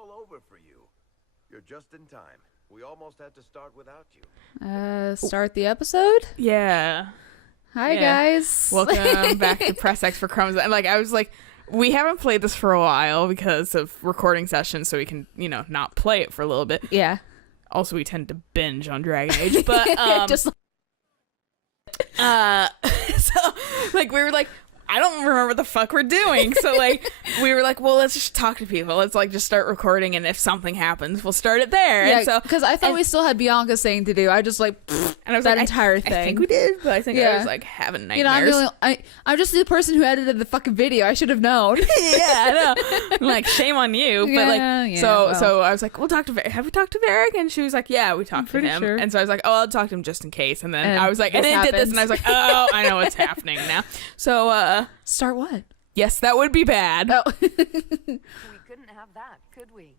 all over for you. You're just in time. We almost had to start without you. Start the episode? Yeah. Hi, guys. Welcome back to Press X for Crumbs. And I was like, we haven't played this for a while because of recording sessions, so we can, not play it for a little bit. Yeah. Also, we tend to binge on Dragon Age, but Just so we were like, I don't remember what the fuck we're doing. So we were like, well, let's just talk to people. Let's just start recording, and if something happens, we'll start it there. yeah, and so because I thought we still had Bianca's thing to do. I just and I was that like, entire thing. I think we did, but I think I Yeah. was having nightmares. I'm just the person who edited the fucking video. I should have known. Yeah, I know. Shame on you. But so I was like, we'll talk to Have we talked to Varric? And she was like, yeah, we talked to him. Sure. And so I was like, oh, I'll talk to him just in case. And then And I was like, and then did this, and I was like, oh, I know what's happening now. So Start what? yes, that would be bad. Oh. We couldn't have that, could we?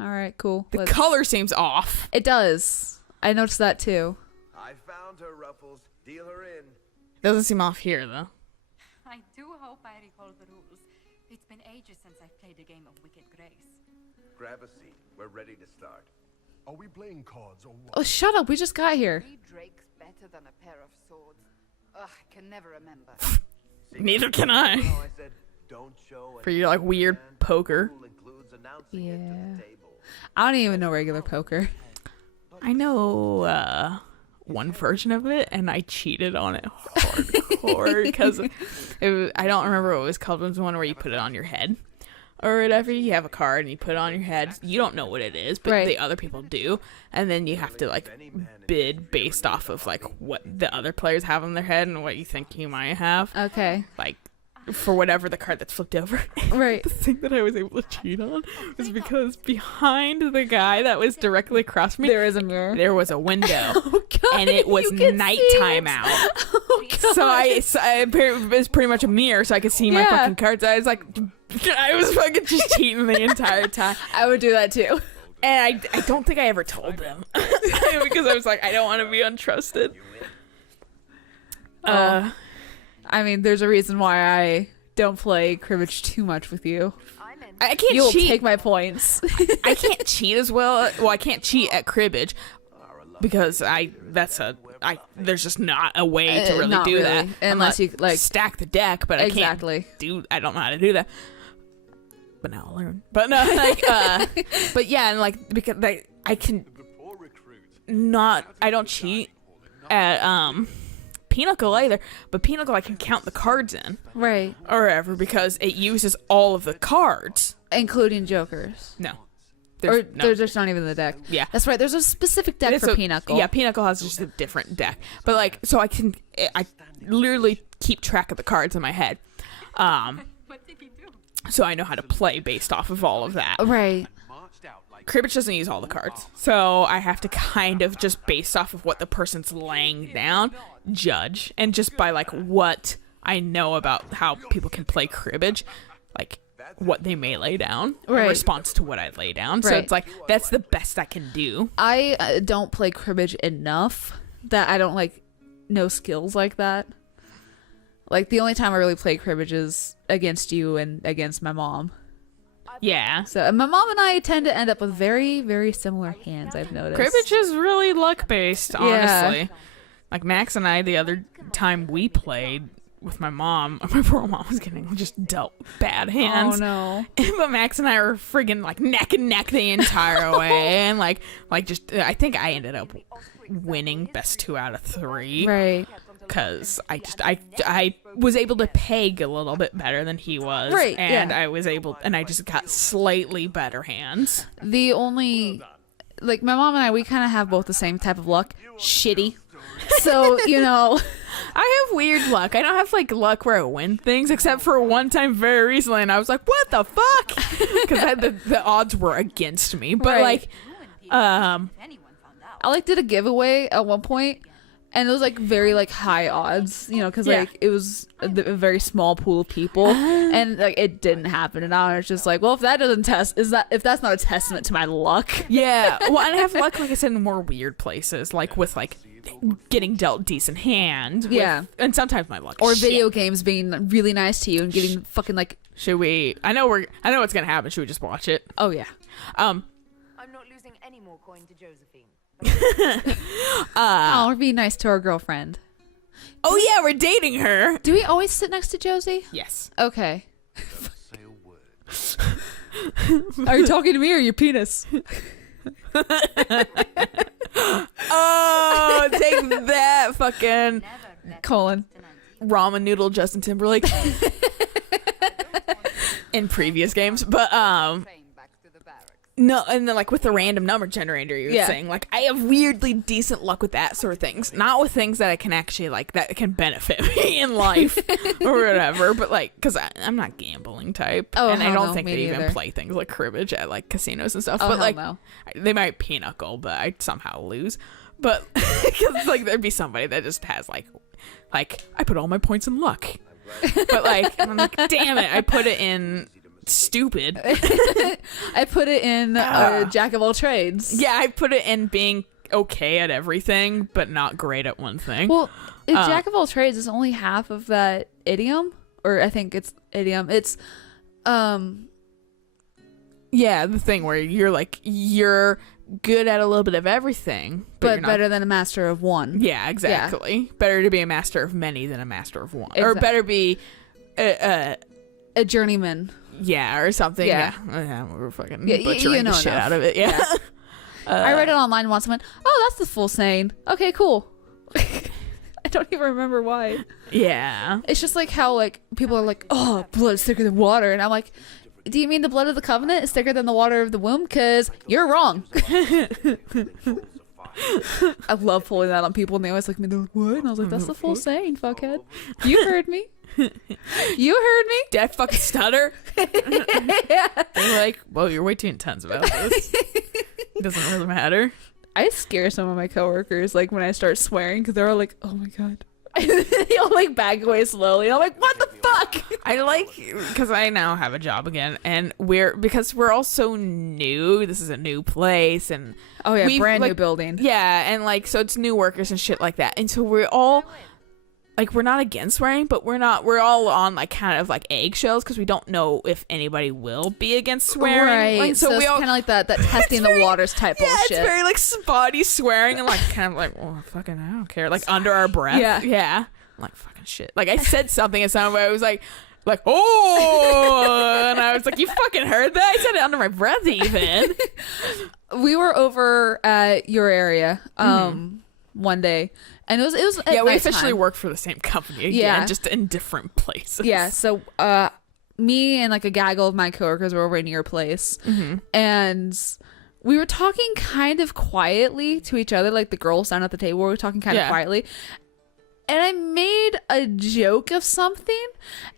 All right, cool. The color seems off. It does. I noticed that too. I found her, Ruffles. Deal her in. Doesn't seem off here though. I do hope I recall the rules. It's been ages since I've played a game of Wicked Grace. Grab a seat. We're ready to start. Are we playing cards or what? Oh, shut up. We just got here. Three drakes better than a pair of swords. Ugh, I can never remember. Neither can I. No, I said, don't show For your weird poker. Rule includes announcing it to Yeah. the table. I don't even know regular poker. I know one version of it, and I cheated on it hardcore because I don't remember what it was called. It was the one where you put it on your head or whatever. You have a card and you put it on your head. You don't know what it is, but Right. the other people do, and then you have to bid based off of what the other players have on their head and what you think you might have. Okay. For whatever the card that's flipped over. Right. The thing that I was able to cheat on was because behind the guy that was directly across from me, There is a mirror. there was a window. Oh, God, And it was you can see nighttime it. out. Oh, God. So it was pretty much a mirror, so I could see my Yeah. fucking cards. I was I was fucking just cheating the entire time. I would do that too. And I don't think I ever told them. Because I was like, I don't want to be untrusted. I mean, there's a reason why I don't play cribbage too much with you. I'm in. I can't You'll cheat. take my points. I can't cheat as well. Well, I can't cheat at cribbage because there's just not a way to really Not do really, that unless you, stack the deck. But Exactly. I don't know how to do that. But now I'll learn. But no, but yeah, and because I can not. I don't cheat at Pinnacle either. But Pinnacle, I can count the cards in Right. or whatever because it uses all of the cards. Including jokers. No, They're just not even in the deck. Yeah. That's right. There's a specific deck It's for a- Pinnacle. Yeah, Pinnacle has just a different deck. But so I literally keep track of the cards in my head. What did he do? So I know how to play based off of all of that. Right. Cribbage doesn't use all the cards. So I have to kind of just based off of what the person's laying down, judge. And just by what I know about how people can play cribbage, what they may lay down in Right. response to what I lay down. So Right. it's that's the best I can do. I don't play cribbage enough that I don't know skills like that. The only time I really play cribbage is against you and against my mom. Yeah. So and my mom and I tend to end up with very, very similar hands, I've noticed. Cribbage is really luck based, Yeah. honestly. Max and I, the other time we played with my mom, my poor mom was getting just dealt bad hands. Oh no. But Max and I were friggin' neck and neck the entire way, and I think I ended up winning best 2 out of 3. Right. Because I was able to peg a little bit better than he was, Right, and yeah. I just got slightly better hands. The only my mom and I, we kind of have both the same type of luck. Shitty. So, I have weird luck. I don't have luck where I win things, except for one time very recently, and I was like, "What the fuck?" Because the odds were against me. But Right. Anyone found out. I did a giveaway at one point, and it was very high odds, because Yeah. it was a very small pool of people, and it didn't happen. And now it's just well, if that doesn't if that's not a testament to my luck, yeah, well, and I have luck, like I said, in more weird places, with getting dealt decent hand. Yeah. And sometimes my luck. Or is video shit. games being really nice to you and getting fucking like, Should we? I know what's gonna happen. Should we just watch it? oh yeah. I'm not losing any more coin to Josephine. Oh, be nice to our girlfriend. Oh yeah, we're dating her. Do we always sit next to Josie? Yes. Okay. Say a word. Are you talking to me or your penis? Oh, take that, fucking Never let Colon. ramen noodle Justin Timberlake in previous games, but Train back to the barracks. no, and then like with the random number generator you were Yeah. saying, like I have weirdly decent luck with that sort of things, not with things that I can actually like that can benefit me in life or whatever, but like because I'm not gambling type, Oh, and I hell don't no, think me they even neither. play things like cribbage at like casinos and stuff, Oh, but hell like no. they might pinochle, but I somehow lose. But because like there'd be somebody that just has like I put all my points in luck, but like I'm like, damn it, I put it in stupid. I put it in jack of all trades. Yeah, I put it in being okay at everything, but not great at one thing. Well, jack of all trades is only half of that idiom, or I think it's idiom. It's Yeah, the thing where you're good at a little bit of everything, but you're not- better than a master of one. Yeah, exactly. Better to be a master of many than a master of one, or Exact- better be, A journeyman. yeah, or something. Yeah. Yeah, we're fucking Yeah, you butchering know the shit enough. out of it. Yeah. I read it online once and went, oh, that's the full saying. Okay, cool. I don't even remember why. Yeah. It's just like how like people are like, oh, blood's thicker than water, and I'm like, do you mean the blood of the covenant is thicker than the water of the womb? Because you're wrong. I love pulling that on people, and they always look at me, they're like, what? And I was like, that's the full saying, fuckhead. You heard me. You heard me. Did I fucking stutter? They're like, well, you're way too intense about this. It doesn't really matter. I scare some of my coworkers, like when I start swearing, because they're all like, oh my god. They all like back away slowly. I'm like, what the fuck? I like, because I now have a job again, and because we're all so new, this is a new place, and Oh yeah, we've, brand new like, building. yeah, and like, so it's new workers and shit like that, and so we're all like, we're not against swearing, but we're all on like kind of like eggshells because we don't know if anybody will be against swearing. Right. Like, So we it's all kind of like that testing the waters type yeah, bullshit. it's very like spotty swearing and like kind of like, well, fucking, I don't care, like under our breath. Yeah. yeah. I'm like, fucking shit. Like I said something and somebody was like, oh, and I was like, you fucking heard that? I said it under my breath even. We were over at your area one day, and it was at Yeah, we nighttime. officially work for the same company again, Yeah. just in different places. Yeah, so me and like a gaggle of my coworkers were over in your place, and we were talking kind of quietly to each other, like the girls down at the table were talking kind of Yeah. quietly. And I made a joke of something,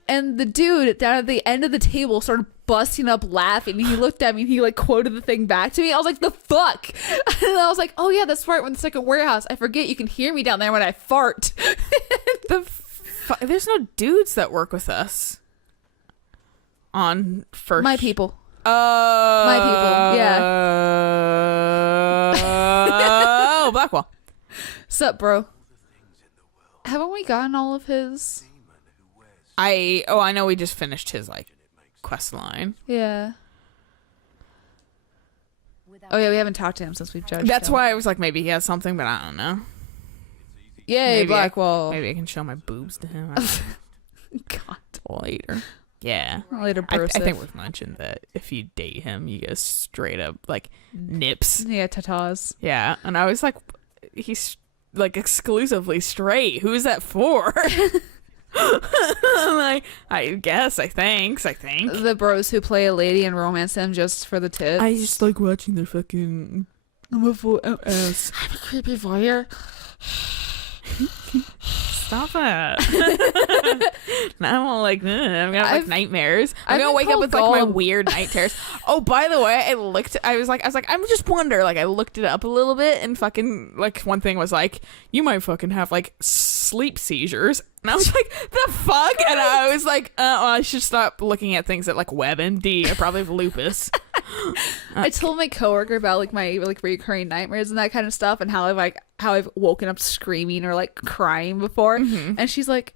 and the dude down at the end of the table started busting up laughing. He looked at me and he like quoted the thing back to me. I was like, the fuck? And I was like, oh yeah, that's right, when it's like a warehouse. I forget you can hear me down there when I fart. There's no dudes that work with us on first. My people. My people, yeah. Oh, Blackwell. Sup, bro? Haven't we gotten all of his? I know we just finished his like quest line. Yeah. Oh yeah, we haven't talked to him since we've judged That's him. why I was like, maybe he has something, but I don't know. Yay, Maybe Blackwell. Maybe I can show my boobs to him. I don't know. God. Later. Yeah. Later, I Broseph. think we've mentioned that if you date him, you get straight up like nips. Yeah, tatas. Yeah, and I was like, he's like exclusively straight. Who is that for? I'm like, I think. The bros who play a lady and romance them just for the tits. I just like watching their fucking. I'm a full ass. I'm a creepy voyeur. Stop it. Now I'm all like, I'm gonna have like nightmares. I'm I've gonna been wake up told with like my Gollum- weird night terrors. Oh, by the way, I was like, I'm just wonder. Like, I looked it up a little bit, and fucking like one thing was like, you might fucking have like sleep seizures, and I was like, the fuck, and I was like, well, I should stop looking at things at like WebMD. I probably have lupus. I told my coworker about like my like recurring nightmares and that kind of stuff, and how I've woken up screaming or like crying before, and she's like,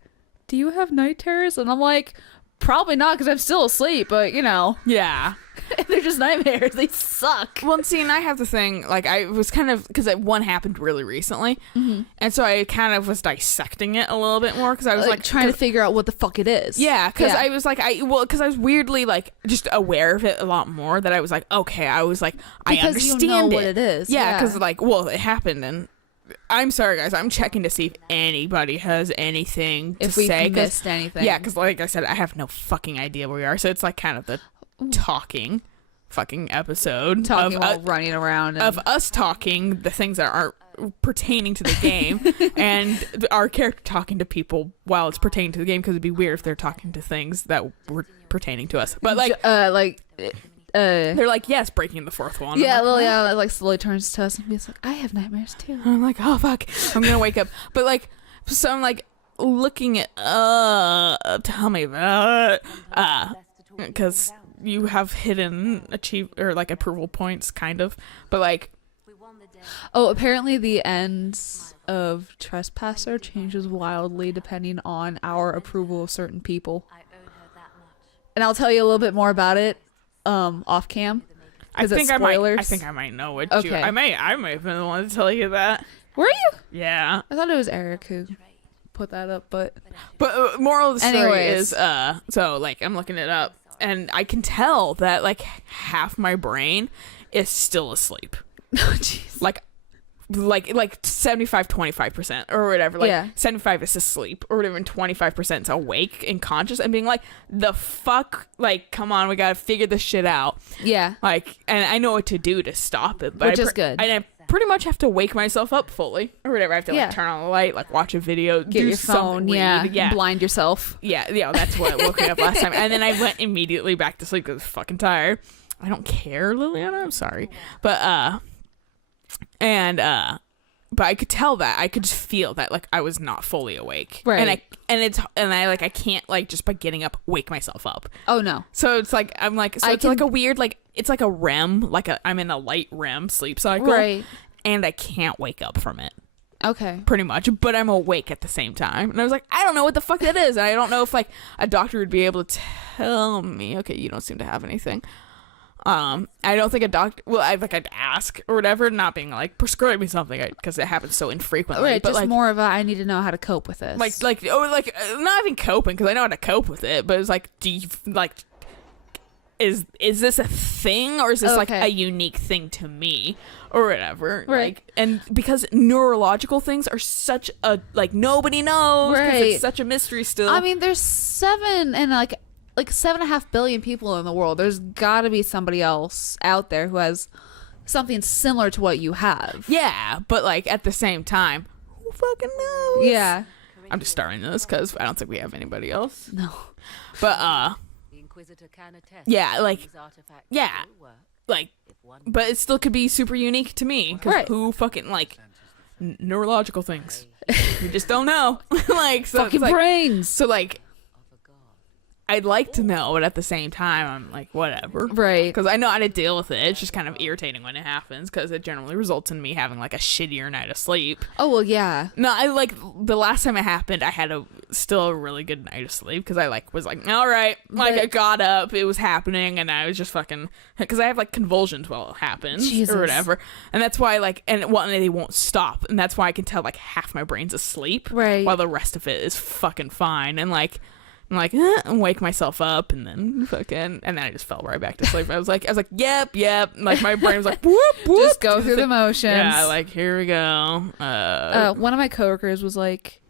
"Do you have night terrors?" And I'm like, "Probably not, because I'm still asleep, but you know." Yeah. They're just nightmares. They suck. Well, see, and I have the thing, like, I was kind of, because one happened really recently, and so I kind of was dissecting it a little bit more, because I was, like trying to figure out what the fuck it is. Yeah, because I was, like, because I was weirdly, like, just aware of it a lot more, that I was, like, okay, I was, like, I Because understand you know it. what it is. Yeah, because, like, well, it happened, and I'm sorry, guys, I'm checking to see if anybody has anything to if we've say. missed anything. Yeah, because, like I said, I have no fucking idea where we are, so it's, like, kind of the talking fucking episode talking of, while running around and... of us talking the things that aren't pertaining to the game and our character talking to people while it's pertaining to the game, because it'd be weird if they're talking to things that were pertaining to us, but they're like, yes, breaking the fourth wall. Yeah, I'm like, Lilia like slowly turns to us and is like, I have nightmares too. I'm like, oh fuck, I'm gonna wake up. But like, so I'm like looking at tell me about because you have hidden approval points, kind of, but like, oh, apparently the ends of Trespasser changes wildly depending on our approval of certain people, and I'll tell you a little bit more about it off cam. I think I spoilers? might know what you. Okay. I might have been the one to tell you that. Were you? Yeah. I thought it was Eric who put that up, but moral of the story anyways. is so like I'm looking it up and I can tell that like half my brain is still asleep. Oh jeez. Like 75-25% or whatever. Like Yeah. 75 is asleep or whatever, and 25% is awake and conscious and being like, the fuck, like, come on, we gotta figure this shit out. Yeah. Like, and I know what to do to stop it, but Which is good. And I pretty much have to wake myself up fully or whatever. I have to Yeah. like turn on the light, like watch a video, Get do your phone, something, yeah. Blind yourself. Yeah, that's what woke me up last time. And then I went immediately back to sleep because I was fucking tired. I don't care, Liliana, I'm sorry. But but I could tell that, I could just feel that like I was not fully awake. Right. And I can't like just by getting up wake myself up. Oh no. So it's like I'm like, so it's like a weird, like it's like a REM, like I'm in a light REM sleep cycle. Right. And I can't wake up from it. Okay. Pretty much, but I'm awake at the same time. And I was like, I don't know what the fuck that is. And I don't know if like a doctor would be able to tell me, okay, you don't seem to have anything. I don't think a doctor, well, I'd ask or whatever, not being like, prescribe me something, because it happens so infrequently. Right, but just like, more of a, I need to know how to cope with this. not even coping, because I know how to cope with it, but it's like, do you, like, is this a thing, or is this like a unique thing to me, or whatever? Right. Like, and because neurological things are such a, like, nobody knows, because Right. it's such a mystery still. I mean, there's 7.5 billion people in the world. There's got to be somebody else out there who has something similar to what you have. Yeah, but like at the same time, who fucking knows? Yeah. I'm just starting this because I don't think we have anybody else. No. But yeah, like, yeah, like, but it still could be super unique to me, because Right. who fucking like neurological things? You just don't know. Like, so Fucking it's like, brains. so like, I'd like to know, but at the same time, I'm like, whatever. Right. Because I know how to deal with it. It's just kind of irritating when it happens, because it generally results in me having like a shittier night of sleep. Oh, well, yeah. No, I like, the last time it happened, I had still a really good night of sleep, because I like was like, all right, like I got up, it was happening, and I was just fucking, because I have like convulsions while it happens. Jesus. Or whatever, and that's why like, and they won't stop, and that's why I can tell like half my brain's asleep, Right. while the rest of it is fucking fine, and like, I'm like, and wake myself up, and then fucking, and then I just fell right back to sleep. I was like, yep. Like my brain was like, whoop, whoop. Just go through the motions. Yeah, like, here we go. One of my coworkers was like,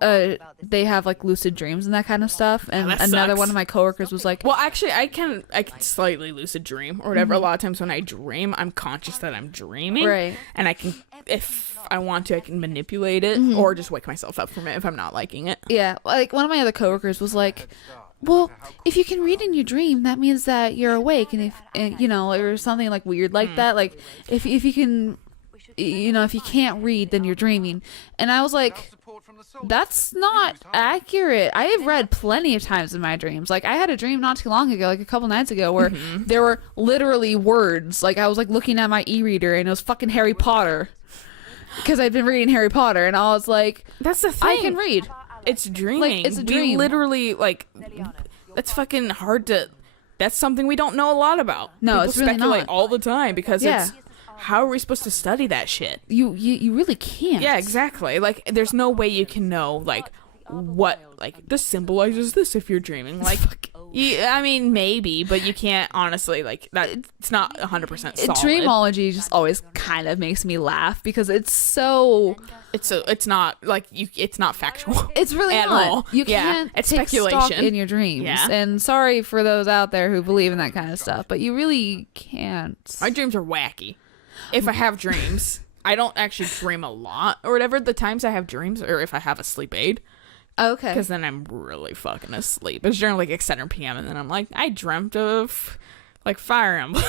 they have like lucid dreams and that kind of stuff, and that another sucks. one of my coworkers was like, Well, actually, I can slightly lucid dream or whatever. A lot of times when I dream, I'm conscious that I'm dreaming, Right. And I can, if I want to, I can manipulate it or just wake myself up from it if I'm not liking it. yeah, like one of my other coworkers was like, well, if you can read in your dream, that means that you're awake, and if you know, or something like weird like that, like if you can if you can't read, then you're dreaming. And I was like, that's not accurate. I have read plenty of times in my dreams. Like, I had a dream not too long ago, like a couple nights ago, where there were literally words. Like, I was like looking at my e-reader, and it was fucking Harry Potter, because I've been reading Harry Potter, and I was like, that's the thing. I can read. It's dreaming. Like, it's a dream. We literally, like, that's fucking hard to. That's something we don't know a lot about. No, People it's really speculate not. all the time because it's. How are we supposed to study that shit? You really can't. Yeah, exactly. Like, there's no way you can know, like, what, like, this symbolizes this if you're dreaming. Like, I mean, maybe, but you can't honestly, like, that. It's not 100% solid. Dreamology just always kind of makes me laugh because it's so. It's not like it's not factual. It's really at not. all. You can't it's take speculation stock in your dreams. Yeah. And sorry for those out there who believe in that kind of stuff, but you really can't. My dreams are wacky. If I have dreams, I don't actually dream a lot or whatever. The times I have dreams, or if I have a sleep aid, Okay. because then I'm really fucking asleep. It's during like 7 p.m. and then I'm like, I dreamt of like Fire Emblem.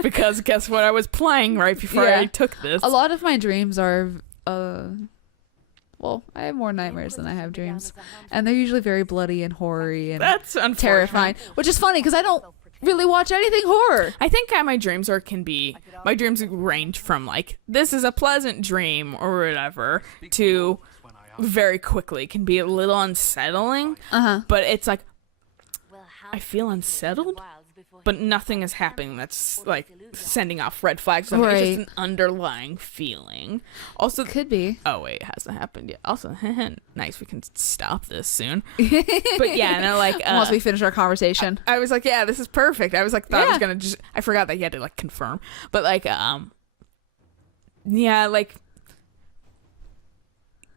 Because guess what? I was playing right before I took this. A lot of my dreams are, well, I have more nightmares than I have dreams, and they're usually very bloody and horror-y and That's unfortunate. terrifying, which is funny because I don't really watch anything horror. I think my dreams my dreams range from like, this is a pleasant dream or whatever, to very quickly can be a little unsettling. But it's like, I feel unsettled, but nothing is happening that's like sending off red flags. It's just an underlying feeling. Also, Could be. oh wait, it hasn't happened yet. Also, nice, we can stop this soon. But yeah, and I like Once we finish our conversation. I was like, yeah, this is perfect. I was like, thought I was gonna just. I forgot that you had to like confirm, but like, yeah, like,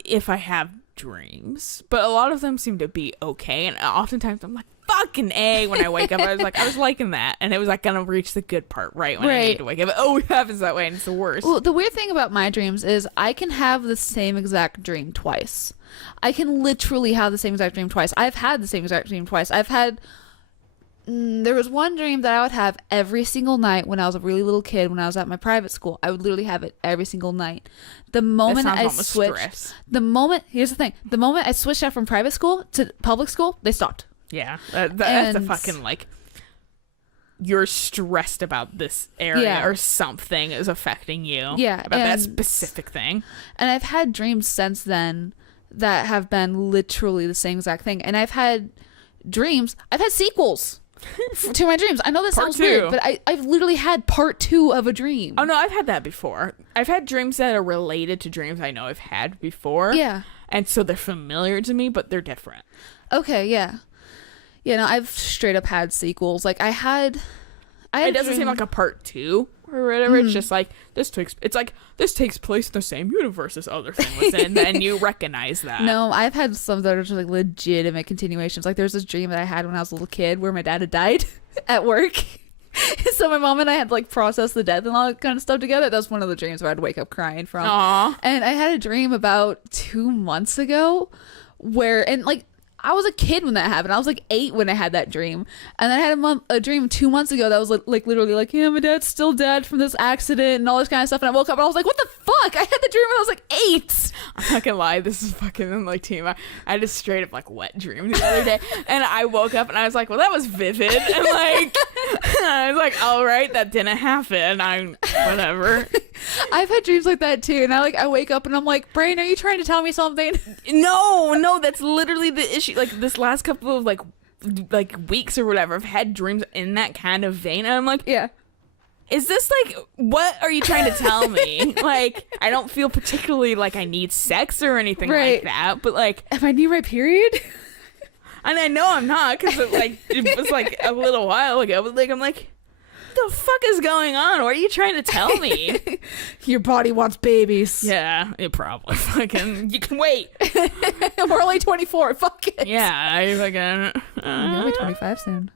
if I have dreams, but a lot of them seem to be okay, and oftentimes I'm like, fucking A, when I wake up. I was liking that, and it was like gonna reach the good part right when I need to wake up. Oh, it happens that way, and it's the worst. Well, the weird thing about my dreams is I can have the same exact dream twice. I can literally have the same exact dream twice. I've had the same exact dream twice. I've had. There was one dream that I would have every single night when I was a really little kid, when I was at my private school. I would literally have it every single night. The moment I switched, here's the thing: the moment I switched out from private school to public school, they stopped. Yeah, that's a fucking like, you're stressed about this area or something is affecting you. Yeah, about that specific thing. And I've had dreams since then that have been literally the same exact thing. And I've had sequels to my dreams. I know that sounds weird, but I've literally had part 2 of a dream. Oh no, I've had that before. I've had dreams that are related to dreams I know I've had before. Yeah. And so they're familiar to me, but they're different. Okay, yeah. You know, I've straight up had sequels. Like I had it doesn't seem like a part 2 or whatever. It's just like this takes place in the same universe this other thing was in, and you recognize that. No, I've had some that are just like legitimate continuations. Like there's this dream that I had when I was a little kid where my dad had died at work. So my mom and I had to like process the death and all that kind of stuff together. That was one of the dreams where I'd wake up crying from. Aww. And I had a dream about 2 months ago where, and like, I was a kid when that happened. I was like 8 when I had that dream. And I had a dream 2 months ago that was like literally like, yeah, my dad's still dead from this accident and all this kind of stuff. And I woke up and I was like, what the fuck? I had the dream when I was like 8. I'm not gonna lie, this is fucking like team. I had a straight up like wet dream the other day. And I woke up and I was like, well, that was vivid. And like, I was like, all right, that didn't happen. Whatever. I've had dreams like that too. And I wake up and I'm like, brain, are you trying to tell me something? No, that's literally the issue. Like this last couple of like weeks or whatever, I've had dreams in that kind of vein, and I'm like, yeah, is this like, what are you trying to tell me? Like, I don't feel particularly like I need sex or anything like that, but like, am I near my period? And I know I'm not, because it was like a little while ago, but like I'm like, what the fuck is going on? What are you trying to tell me? Your body wants babies. Yeah, it probably fucking. You can wait. We're only 24. Fuck it. Yeah, I fucking. You'll be 25 soon.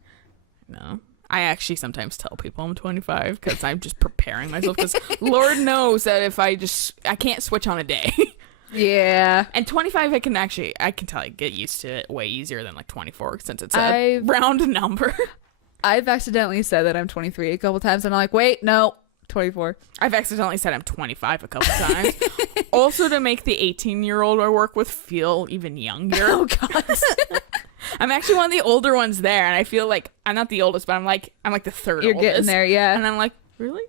No, I actually sometimes tell people I'm 25 because I'm just preparing myself. Because Lord knows that if I can't switch on a day. Yeah. And 25, I can tell you get used to it way easier than like 24 since it's a round number. I've accidentally said that I'm 23 a couple times, and I'm like, wait, no, 24. I've accidentally said I'm 25 a couple times. Also to make the 18-year-old I work with feel even younger. Oh god. I'm actually one of the older ones there, and I feel like I'm not the oldest, but I'm like the third You're oldest. getting there, yeah. And I'm like, really?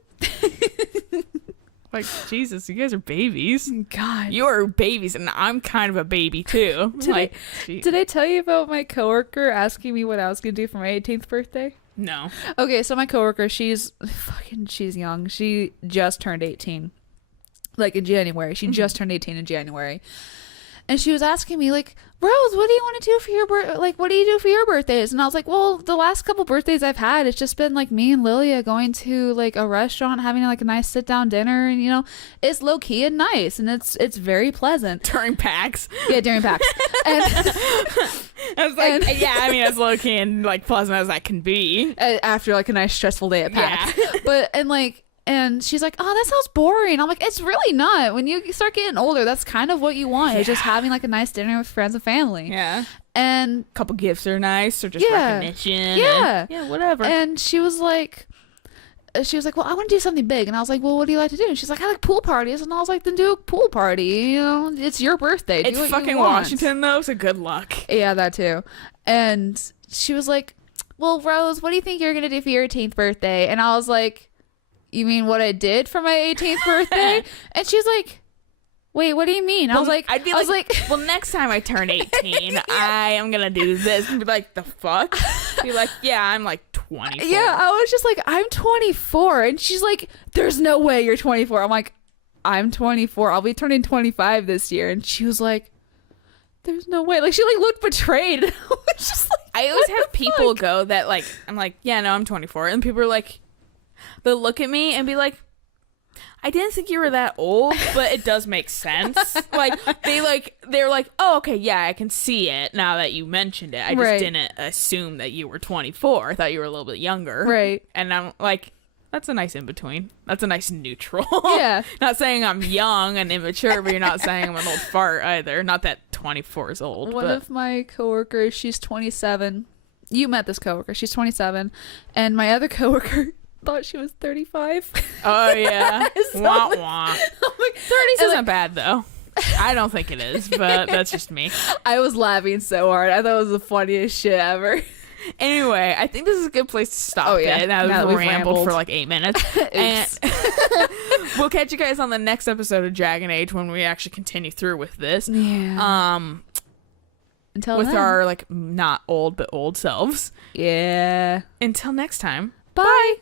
Like, Jesus, you guys are babies. God. You are babies, and I'm kind of a baby too. Did I tell you about my coworker asking me what I was gonna do for my 18th birthday? No. Okay, so my coworker, she's young. She just turned 18, like in January. She just turned 18 in January, and she was asking me like, Rose, what do you want to do for your what do you do for your birthdays? And I was like, well, the last couple birthdays I've had, it's just been like me and Lilia going to like a restaurant, having like a nice sit down dinner, and it's low key and nice, and it's very pleasant. During PAX. Yeah, during PAX. And I was like, yeah, I mean, as low key and like pleasant as that can be. After like a nice stressful day at PAX. Yeah. And she's like, oh, that sounds boring. I'm like, it's really not. When you start getting older, that's kind of what you want. It's just having like a nice dinner with friends and family. Yeah. And a couple gifts are nice, or just recognition. Yeah. Yeah, whatever. And she was like, well, I want to do something big. And I was like, well, what do you like to do? And she's like, I like pool parties. And I was like, then do a pool party. It's your birthday. It's do what fucking you want. Washington, though, so good luck. Yeah, that too. And she was like, well, Rose, what do you think you're going to do for your 18th birthday? And I was like, you mean what I did for my 18th birthday? And she's like, wait, what do you mean? I was like, well, next time I turn 18, I am going to do this. And be like, the fuck? Be like, yeah, I'm like 24. Yeah, I was just like, I'm 24. And she's like, there's no way you're 24. I'm like, I'm 24. I'll be turning 25 this year. And she was like, there's no way. Like, she like looked betrayed. I was just like, I always have people go that like, I'm like, yeah, no, I'm 24. And people are like, they'll look at me and be like, I didn't think you were that old, but it does make sense. They're like, oh, okay, yeah, I can see it now that you mentioned it. I just didn't assume that you were 24. I thought you were a little bit younger. Right. And I'm like, that's a nice in-between. That's a nice neutral. Yeah. Not saying I'm young and immature, but you're not saying I'm an old fart either. Not that 24 is old. One of my coworkers, she's 27. You met this coworker. She's 27. And my other coworker thought she was 35. Oh, yeah. So wah, like, wah. Like, 30s isn't bad, though. I don't think it is, but that's just me. I was laughing so hard. I thought it was the funniest shit ever. Anyway, I think this is a good place to stop. Oh, yeah. Now that we've we've rambled for like 8 minutes. And we'll catch you guys on the next episode of Dragon Age when we actually continue through with this. Yeah. Until with then. our like not old but old selves. Yeah. Until next time. Bye.